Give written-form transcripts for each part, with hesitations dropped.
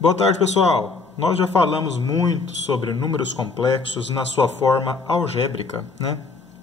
Boa tarde, pessoal! Nós já falamos muito sobre números complexos na sua forma algébrica, né?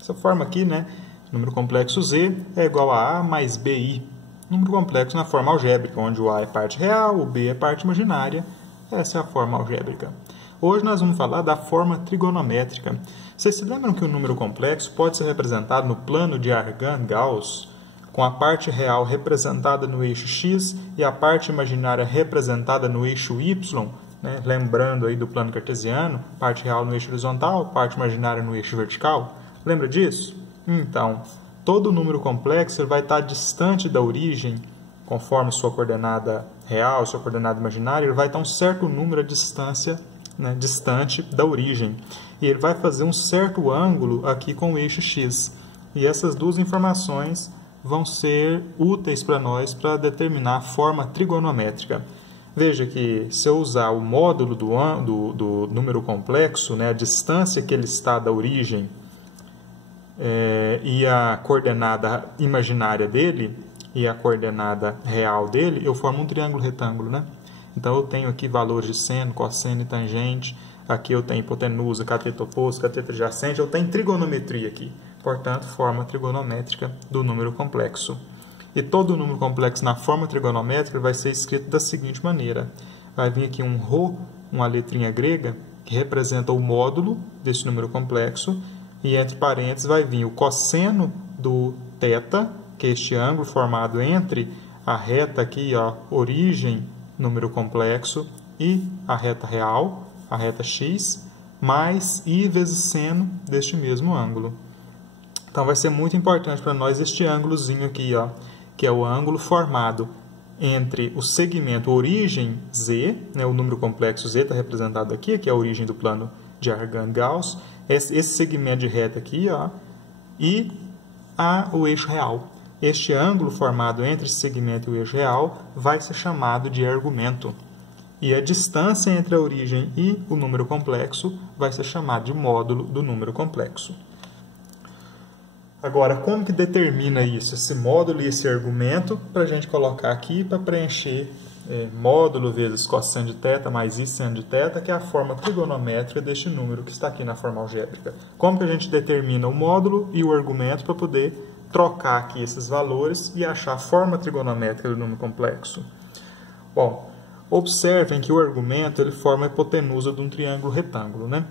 Essa forma aqui, né? Número complexo Z é igual a mais BI. Número complexo na forma algébrica, onde o A é parte real, o B é parte imaginária. Essa é a forma algébrica. Hoje nós vamos falar da forma trigonométrica. Vocês se lembram que o número complexo pode ser representado no plano de Argand-Gauss, com a parte real representada no eixo x e a parte imaginária representada no eixo y, né? Lembrando aí do plano cartesiano, parte real no eixo horizontal, parte imaginária no eixo vertical. Lembra disso? Então, todo número complexo ele vai estar distante da origem, conforme sua coordenada real, sua coordenada imaginária, ele vai estar um certo número de distância, né, distante da origem. E ele vai fazer um certo ângulo aqui com o eixo x. E essas duas informações vão ser úteis para nós para determinar a forma trigonométrica. Veja que se eu usar o módulo do número complexo, né, a distância que ele está da origem e a coordenada imaginária dele e a coordenada real dele, eu formo um triângulo retângulo, né? Então eu tenho aqui valores de seno, cosseno e tangente. Aqui eu tenho hipotenusa, cateto oposto, cateto adjacente. Eu tenho trigonometria aqui. Portanto, forma trigonométrica do número complexo. E todo número complexo na forma trigonométrica vai ser escrito da seguinte maneira. Vai vir aqui um ρ, uma letrinha grega, que representa o módulo desse número complexo. E entre parênteses vai vir o cosseno do θ, que é este ângulo formado entre a reta aqui, ó, origem, número complexo, e a reta real, a reta x, mais i vezes seno deste mesmo ângulo. Então, vai ser muito importante para nós este ângulozinho aqui, ó, que é o ângulo formado entre o segmento origem Z, né, o número complexo Z está representado aqui, que é a origem do plano de Argand-Gauss, esse segmento de reta aqui, ó, e o eixo real. Este ângulo formado entre esse segmento e o eixo real vai ser chamado de argumento. E a distância entre a origem e o número complexo vai ser chamada de módulo do número complexo. Agora, como que determina isso, esse módulo e esse argumento, para a gente colocar aqui para preencher módulo vezes cosseno de θ mais i seno de θ, que é a forma trigonométrica deste número que está aqui na forma algébrica. Como que a gente determina o módulo e o argumento para poder trocar aqui esses valores e achar a forma trigonométrica do número complexo? Bom, observem que o argumento ele forma a hipotenusa de um triângulo retângulo, né?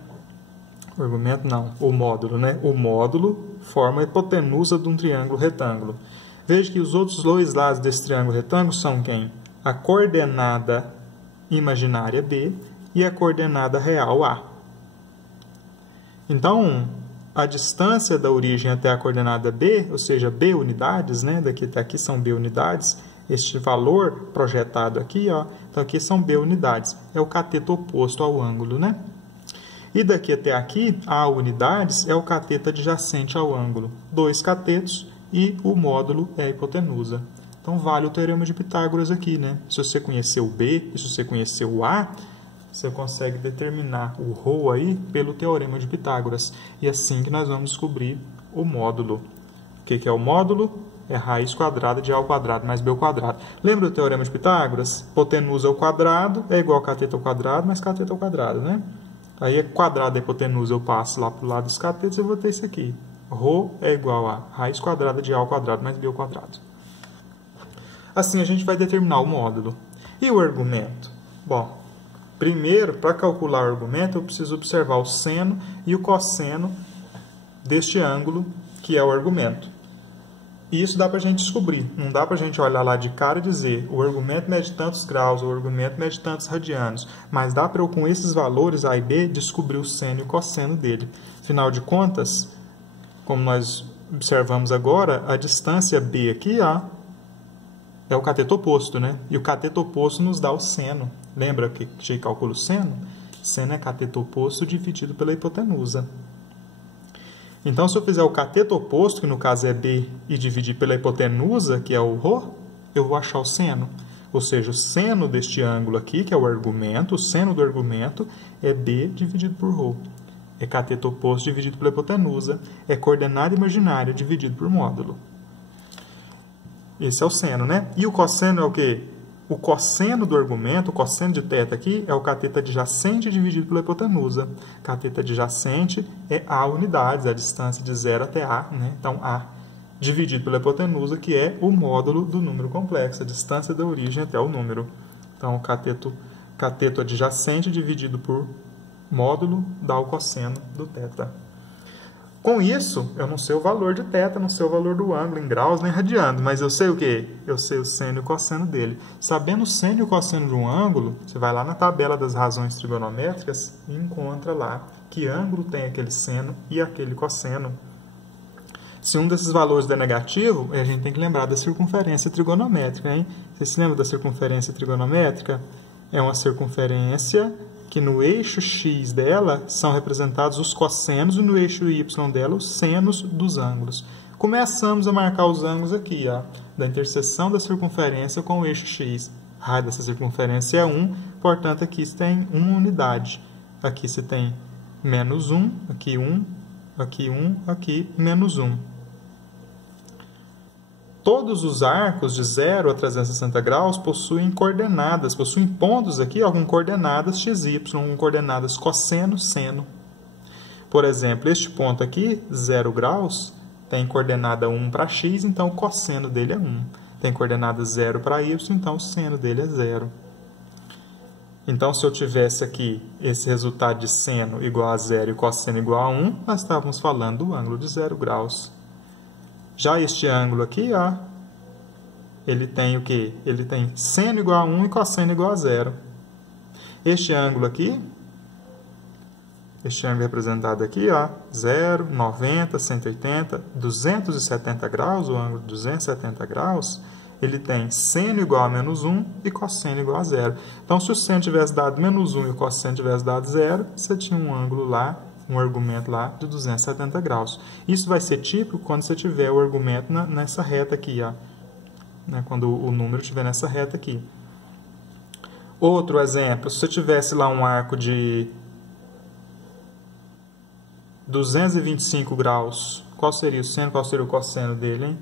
O argumento não, o módulo, né? O módulo forma a hipotenusa de um triângulo retângulo. Veja que os outros dois lados desse triângulo retângulo são quem? A coordenada imaginária B e a coordenada real A. Então, a distância da origem até a coordenada B, ou seja, B unidades, né? Daqui até aqui são B unidades. Este valor projetado aqui, ó, então aqui são B unidades. É o cateto oposto ao ângulo, né? E daqui até aqui, A unidades é o cateto adjacente ao ângulo. 2 catetos e o módulo é a hipotenusa. Então, vale o teorema de Pitágoras aqui, né? Se você conhecer o B e se você conhecer o A, você consegue determinar o ρ aí pelo teorema de Pitágoras. E assim que nós vamos descobrir o módulo. O que é o módulo? É a raiz quadrada de A ao quadrado mais B ao quadrado. Lembra do teorema de Pitágoras? Hipotenusa ao quadrado é igual a cateto ao quadrado mais cateto ao quadrado, né? Aí, a quadrada da hipotenusa eu passo lá para o lado dos catetos e eu vou ter isso aqui. ρ é igual a raiz quadrada de A ao quadrado mais B ao quadrado. Assim, a gente vai determinar o módulo. E o argumento? Bom, primeiro, para calcular o argumento, eu preciso observar o seno e o cosseno deste ângulo, que é o argumento. E isso dá para a gente descobrir. Não dá para a gente olhar lá de cara e dizer o argumento mede tantos graus, o argumento mede tantos radianos. Mas dá para eu, com esses valores A e B, descobrir o seno e o cosseno dele. Afinal de contas, como nós observamos agora, a distância B aqui, ó, é o cateto oposto, né? E o cateto oposto nos dá o seno. Lembra que a gente calcula o seno? Seno é cateto oposto dividido pela hipotenusa. Então, se eu fizer o cateto oposto, que no caso é B, e dividir pela hipotenusa, que é o ρ, eu vou achar o seno. Ou seja, o seno deste ângulo aqui, que é o argumento, o seno do argumento, é B dividido por ρ. É cateto oposto dividido pela hipotenusa. É coordenada imaginária dividido por módulo. Esse é o seno, né? E o cosseno é o quê? o cosseno do argumento, o cosseno de θ aqui, é o cateto adjacente dividido pela hipotenusa. Cateto adjacente é A unidades, a distância de 0 até A, né? Então, A dividido pela hipotenusa, que é o módulo do número complexo, a distância da origem até o número. Então, o cateto adjacente dividido por módulo dá o cosseno do θ. Com isso, eu não sei o valor de θ, não sei o valor do ângulo em graus nem radianos, mas eu sei o quê? Eu sei o seno e o cosseno dele. Sabendo o seno e o cosseno de um ângulo, você vai lá na tabela das razões trigonométricas e encontra lá que ângulo tem aquele seno e aquele cosseno. Se um desses valores der negativo, a gente tem que lembrar da circunferência trigonométrica, hein? Você se lembra da circunferência trigonométrica? É uma circunferência que no eixo x dela são representados os cossenos e no eixo y dela os senos dos ângulos. Começamos a marcar os ângulos aqui, ó, da interseção da circunferência com o eixo x. A raio dessa circunferência é 1, portanto aqui você tem uma unidade. Aqui você tem menos 1, aqui 1, aqui 1, aqui menos 1. Todos os arcos de 0 a 360 graus possuem coordenadas, possuem pontos aqui ó, com coordenadas xy, com coordenadas cosseno, seno. Por exemplo, este ponto aqui, 0 graus, tem coordenada 1 para x, então o cosseno dele é 1. Tem coordenada 0 para y, então o seno dele é 0. Então, se eu tivesse aqui esse resultado de seno igual a 0 e cosseno igual a 1, nós estávamos falando do ângulo de 0 graus. Já este ângulo aqui, ó, ele tem o quê? Ele tem seno igual a 1 e cosseno igual a 0. Este ângulo aqui, este ângulo representado aqui, ó, 0, 90, 180, 270 graus, o ângulo de 270 graus, ele tem seno igual a menos 1 e cosseno igual a 0. Então, se o seno tivesse dado menos 1 e o cosseno tivesse dado 0, você tinha um ângulo lá, um argumento lá de 270 graus. Isso vai ser típico quando você tiver o argumento nessa reta aqui, ó, né, quando o número estiver nessa reta aqui. Outro exemplo, se você tivesse lá um arco de 225 graus, qual seria o seno, qual seria o cosseno dele, hein?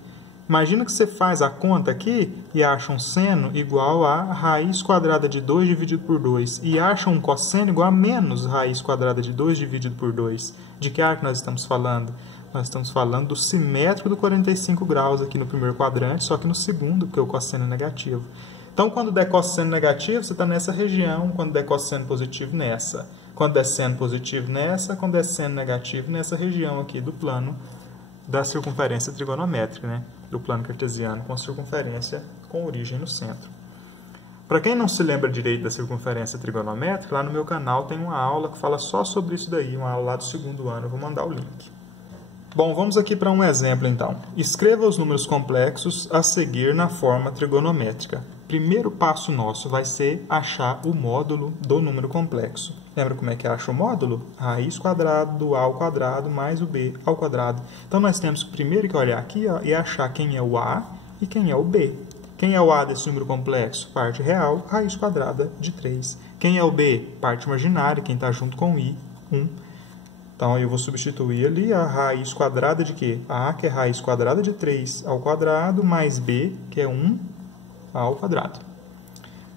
Imagina que você faz a conta aqui e acha um seno igual a raiz quadrada de 2 dividido por 2 e acha um cosseno igual a menos raiz quadrada de 2 dividido por 2. De que arco nós estamos falando? Nós estamos falando do simétrico do 45 graus aqui no primeiro quadrante, só que no segundo, porque o cosseno é negativo. Então, quando der cosseno negativo, você está nessa região, quando der cosseno positivo, nessa. Quando der seno positivo, nessa. Quando der seno negativo, nessa região aqui do plano da circunferência trigonométrica, né? Do plano cartesiano com a circunferência com origem no centro. Para quem não se lembra direito da circunferência trigonométrica, lá no meu canal tem uma aula que fala só sobre isso daí, uma aula lá do segundo ano, eu vou mandar o link. Bom, vamos aqui para um exemplo então. Escreva os números complexos a seguir na forma trigonométrica. Primeiro passo nosso vai ser achar o módulo do número complexo. Lembra como é que acha o módulo? Raiz quadrada do A ao quadrado mais o B ao quadrado. Então, nós temos primeiro que olhar aqui ó, e achar quem é o A e quem é o B. Quem é o A desse número complexo? Parte real, raiz quadrada de 3. Quem é o B? Parte imaginária, quem está junto com I, 1. Então, eu vou substituir ali a raiz quadrada de quê? A, que é raiz quadrada de 3 ao quadrado, mais B, que é 1 ao quadrado.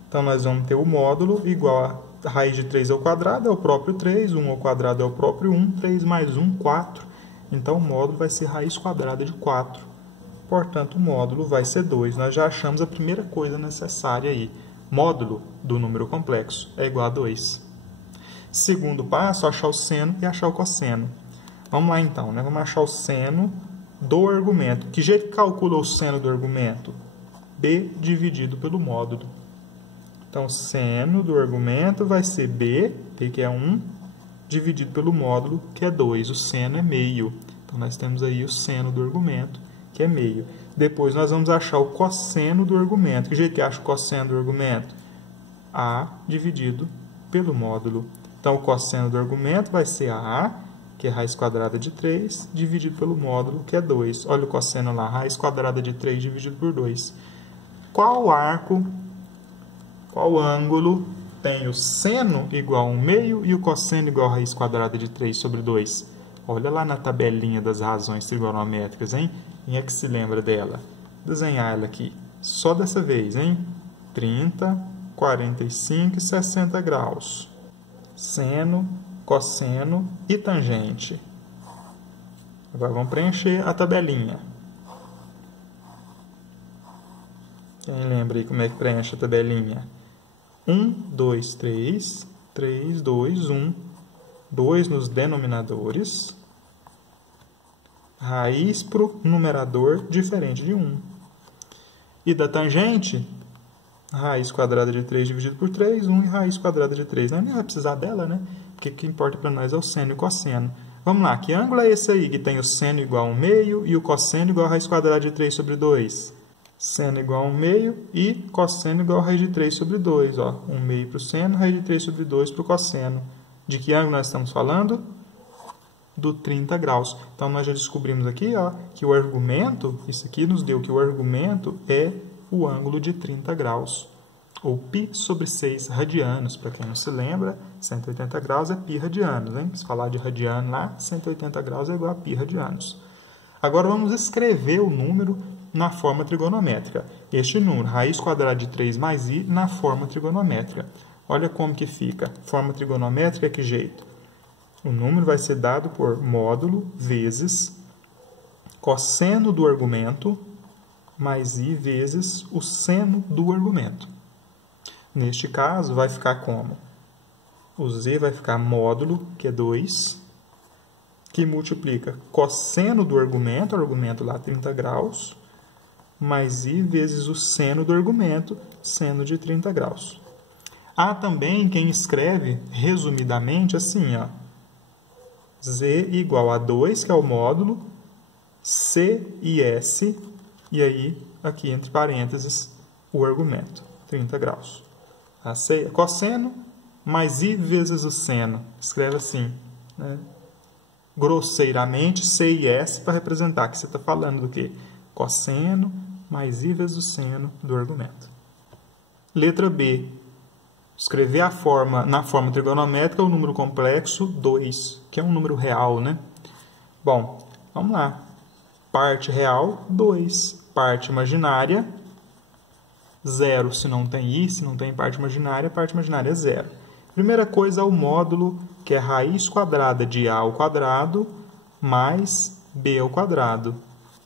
Então, nós vamos ter o módulo igual a raiz de 3 ao quadrado é o próprio 3, 1 ao quadrado é o próprio 1, 3 mais 1, 4. Então, o módulo vai ser raiz quadrada de 4. Portanto, o módulo vai ser 2. Nós já achamos a primeira coisa necessária aí. Módulo do número complexo é igual a 2. Segundo passo, achar o seno e achar o cosseno. Vamos lá então, né? Vamos achar o seno do argumento. Que jeito que calcula o seno do argumento? B dividido pelo módulo. Então, seno do argumento vai ser B, que é 1, dividido pelo módulo, que é 2. O seno é meio. Então, nós temos aí o seno do argumento, que é meio. Depois, nós vamos achar o cosseno do argumento. Que jeito que acha o cosseno do argumento? A dividido pelo módulo. Então, o cosseno do argumento vai ser A, que é raiz quadrada de 3, dividido pelo módulo, que é 2. Olha o cosseno lá, raiz quadrada de 3 dividido por 2. Qual arco, qual ângulo tem o seno igual a 1 meio e o cosseno igual a raiz quadrada de 3 sobre 2? Olha lá na tabelinha das razões trigonométricas, hein? Quem é que se lembra dela? Vou desenhar ela aqui, só dessa vez, hein? 30, 45 e 60 graus. Seno, cosseno e tangente. Agora vamos preencher a tabelinha. Quem lembra aí como é que preenche a tabelinha? 1, 2, 3, 3, 2, 1. 2 nos denominadores. Raiz para o numerador diferente de 1. E da tangente, raiz quadrada de 3 dividido por 3, 1 e raiz quadrada de 3. Não nem vai precisar dela, né? Porque o que importa para nós é o seno e o cosseno. Vamos lá, que ângulo é esse aí que tem o seno igual a 1 meio e o cosseno igual a raiz quadrada de 3 sobre 2? Seno igual a 1 meio e cosseno igual a raiz de 3 sobre 2. Ó. 1 meio para o seno, raiz de 3 sobre 2 para o cosseno. De que ângulo nós estamos falando? Do 30 graus. Então, nós já descobrimos aqui ó, que o argumento, isso aqui nos deu que o argumento é o ângulo de 30 graus. Ou π sobre 6 radianos. Para quem não se lembra, 180 graus é π radianos. Hein? Se falar de radiano lá, 180 graus é igual a π radianos. Agora, vamos escrever o número na forma trigonométrica. Este número, raiz quadrada de 3 mais i, na forma trigonométrica. Olha como que fica. Forma trigonométrica, que jeito? O número vai ser dado por módulo vezes cosseno do argumento mais i vezes o seno do argumento. Neste caso, vai ficar como? O z vai ficar módulo, que é 2, que multiplica cosseno do argumento, o argumento lá 30 graus, mais i vezes o seno do argumento, seno de 30 graus. Há também quem escreve, resumidamente, assim, ó, z igual a 2, que é o módulo, c e s, e aí, aqui entre parênteses, o argumento, 30 graus. A c é cosseno, mais i vezes o seno. Escreve assim, né? Grosseiramente, c e s, para representar que você está falando do quê? Cosseno mais i vezes o seno do argumento. Letra B. Escrever na forma trigonométrica o número complexo 2, que é um número real, né? Bom, vamos lá. Parte real, 2. Parte imaginária, 0. Se não tem i, se não tem parte imaginária é 0. Primeira coisa é o módulo, que é raiz quadrada de a ao quadrado mais b ao quadrado.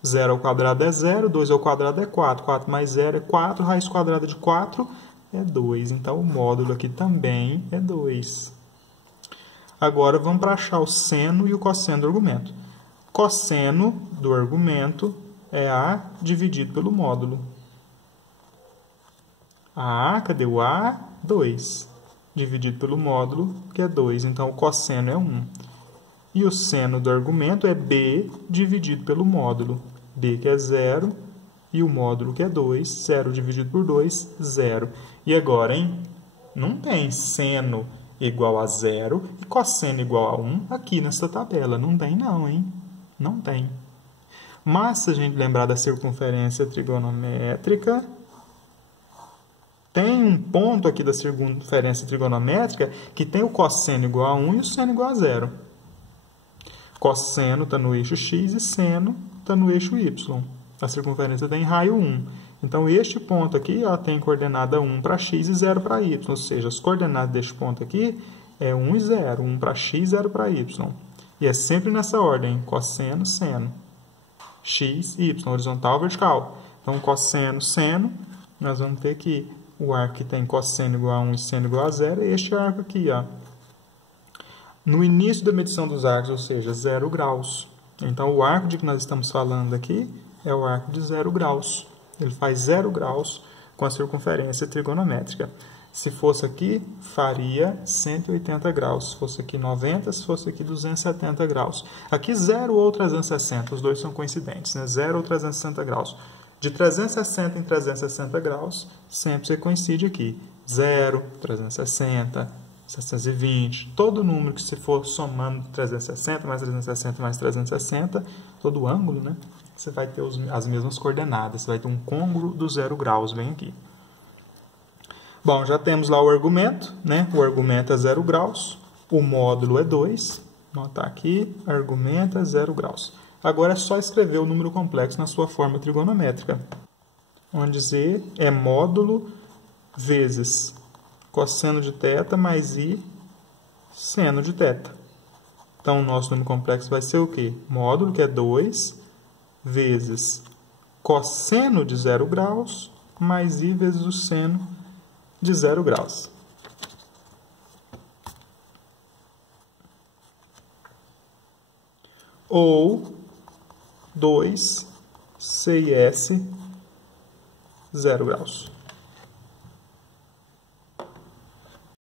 0 ao quadrado é 0, 2 ao quadrado é 4. 4 mais 0 é 4, raiz quadrada de 4 é 2. Então, o módulo aqui também é 2. Agora, vamos para achar o seno e o cosseno do argumento. Cosseno do argumento é a dividido pelo módulo. A, cadê o a? 2. Dividido pelo módulo, que é 2. Então, o cosseno é 1. E o seno do argumento é b dividido pelo módulo. b, que é 0, e o módulo, que é 2. 0 dividido por 2, 0. E agora, hein? Não tem seno igual a 0 e cosseno igual a 1 aqui nessa tabela. Não tem não, hein? Não tem. Mas, se a gente lembrar da circunferência trigonométrica, tem um ponto aqui da circunferência trigonométrica que tem o cosseno igual a 1 e o seno igual a 0. Cosseno está no eixo x e seno está no eixo y. A circunferência tem raio 1. Então, este ponto aqui ó, tem coordenada 1 para x e 0 para y. Ou seja, as coordenadas deste ponto aqui é 1 e 0. 1 para x, 0 para y. E é sempre nessa ordem. Cosseno, seno. X, y. Horizontal, vertical. Então, cosseno, seno. Nós vamos ter que o arco que tem cosseno igual a 1 e seno igual a 0 é este arco aqui, ó. No início da medição dos arcos, ou seja, 0 graus. Então, o arco de que nós estamos falando aqui é o arco de 0 graus. Ele faz 0 graus com a circunferência trigonométrica. Se fosse aqui, faria 180 graus. Se fosse aqui 90, se fosse aqui 270 graus. Aqui 0 ou 360, os dois são coincidentes, né? 0 ou 360 graus. De 360 em 360 graus, sempre você coincide aqui. 0, 360, 720. Todo número que você for somando 360, mais 360, mais 360, todo ângulo, né? Você vai ter as mesmas coordenadas. Você vai ter um côngruo do 0 graus, bem aqui. Bom, já temos lá o argumento, né? O argumento é 0 graus. O módulo é 2. Notar aqui, argumento é 0 graus. Agora é só escrever o número complexo na sua forma trigonométrica. Onde z é módulo vezes cosseno de θ mais I seno de θ. Então, o nosso número complexo vai ser o quê? Módulo, que é 2, vezes cosseno de 0 graus, mais I vezes o seno de 0 graus. Ou 2 CIS 0 graus.